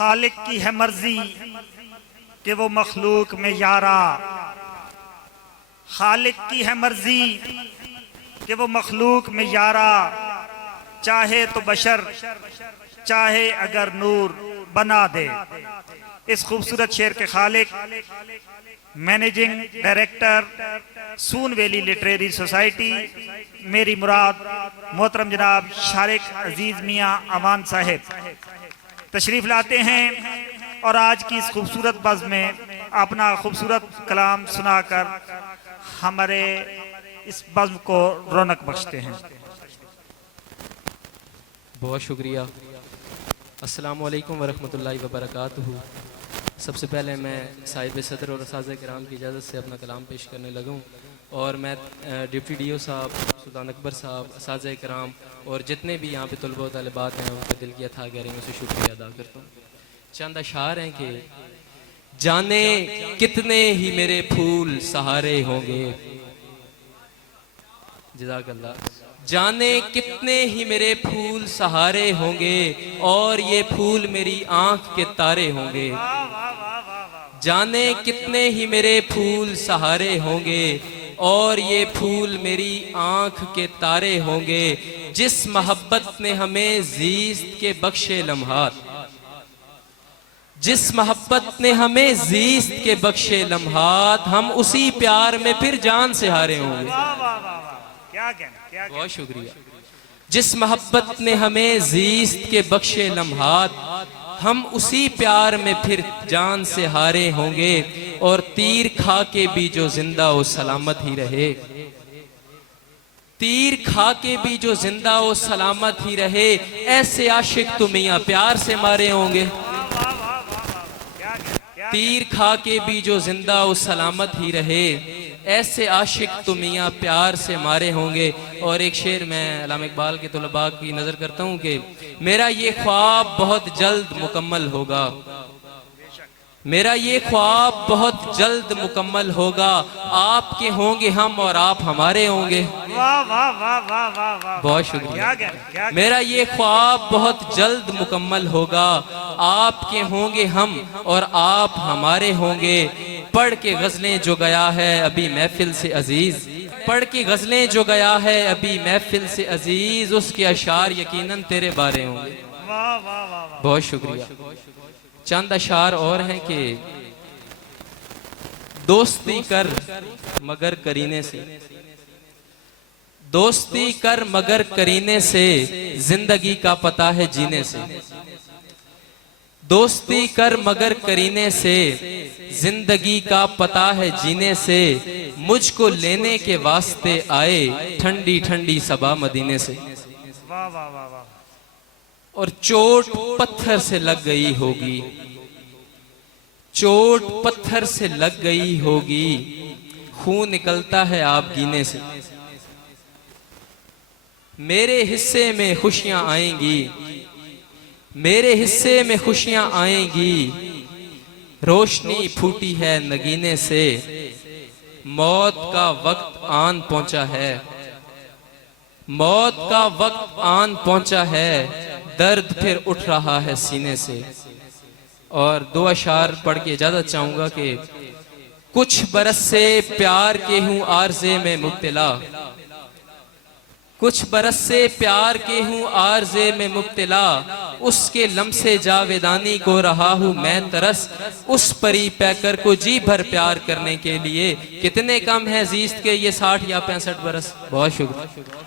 खालिक की है मर्जी कि वो मखलूक में यारा, खालिक की है मर्जी कि वो मखलूक में यारा, चाहे तो बशर चाहे अगर नूर बना दे। इस खूबसूरत शेर के खालिक मैनेजिंग डायरेक्टर सून वैली लिटरेरी सोसाइटी मेरी मुराद मोहतरम जनाब शारिक अजीज मियाँ अमान साहिब तशरीफ लाते हैं और आज की इस खूबसूरत बज़्म में अपना खूबसूरत कलाम सुनाकर हमारे इस बज़्म को रौनक बख्शते हैं। बहुत शुक्रिया। अस्सलामु अलैकुम वरहमतुल्लाहि वबरकातुहू। सबसे पहले मैं साहिब सदर और असाज़ किराम की इजाज़त से अपना कलाम पेश करने लगूँ और मैं डिप्टी डी ओ साहब, सुल्तान अकबर साहब, असाज़ किराम और जितने भी यहाँ पे तलबा व तालिबात हैं उनके दिल की अथाह गहराइयों से शुक्रिया अदा करता हूँ। चंद अशार हैं कि जाने कितने ही मेरे फूल सहारे होंगे, जज़ाकल्लाह। जाने कितने ही मेरे फूल सहारे होंगे और ये फूल मेरी आंख के तारे होंगे। जाने कितने ही मेरे फूल सहारे होंगे और ये फूल मेरी आंख के तारे होंगे। जिस मोहब्बत ने हमें ज़ीस्त के बख्शे लम्हात, जिस मोहब्बत ने हमें ज़ीस्त के बख्शे लम्हात, हम उसी प्यार में फिर जान से हारे होंगे। क्या कहना, बहुत शुक्रिया। जिस मोहब्बत ने हमें ज़ीस्त के बख्शे लम्हात, हम उसी प्यार में फिर जान से हारे होंगे और तीर खा के भी जो जिंदा हो सलामत ही रहे, तीर खा के भी जो जिंदा हो सलामत ही रहे, ऐसे आशिक तुम मियां प्यार से मारे होंगे। तीर खा के भी जो जिंदा हो सलामत ही रहे, ऐसे आशिक तुम मियां प्यार से मारे होंगे। और एक शेर मैं अल्लामा इकबाल के तुलबा की नजर करता हूँ कि मेरा ये ख्वाब बहुत जल्द मुकम्मल होगा, मेरा ये ख्वाब बहुत जल्द मुकम्मल होगा, आपके होंगे हम और आप हमारे होंगे। वाह वाह वाह वाह वाह वाह, बहुत शुक्रिया। मेरा ये ख्वाब बहुत जल्द मुकम्मल होगा, आपके होंगे हम और आप हमारे होंगे। पढ़ के गजलें जो गया है अभी महफिल से अजीज, पढ़ के गजलें जो गया है अभी महफिल से अजीज, उसके अशार यकीनन तेरे बारे होंगे। वाह वाह वाह, बहुत शुक्रिया। चंद अशार और हैं कि दोस्ती कर मगर करीने से, दोस्ती कर मगर करीने से, जिंदगी का पता है जीने से। दोस्ती कर मगर करीने से, जिंदगी का पता है जीने से, मुझको लेने के वास्ते आए ठंडी ठंडी सबा मदीने से। वाह वाह वाह वाह। और चोट पत्थर से लग गई होगी, चोट पत्थर से लग गई होगी, खून निकलता है आप गीने से। मेरे हिस्से में खुशियां आएंगी, मेरे हिस्से में खुशियां आएंगी, रोशनी फूटी है नगीने से, मौत का वक्त आन पहुंचा है, मौत का वक्त आन पहुंचा है, दर्द फिर उठ रहा है सीने से। और दो अशार पढ़ के इजाजत चाहूंगा कि कुछ बरस से प्यार के हूं आरज़े में मुब्तला, कुछ बरस से प्यार के हूं आरज़े में मुब्तला, उसके लम्से जावेदानी को रहा हूं मैं तरस, उस परी पैकर को जी भर प्यार करने के लिए कितने कम है जीस्त के ये 60 या 65 बरस। बहुत शुक्रिया।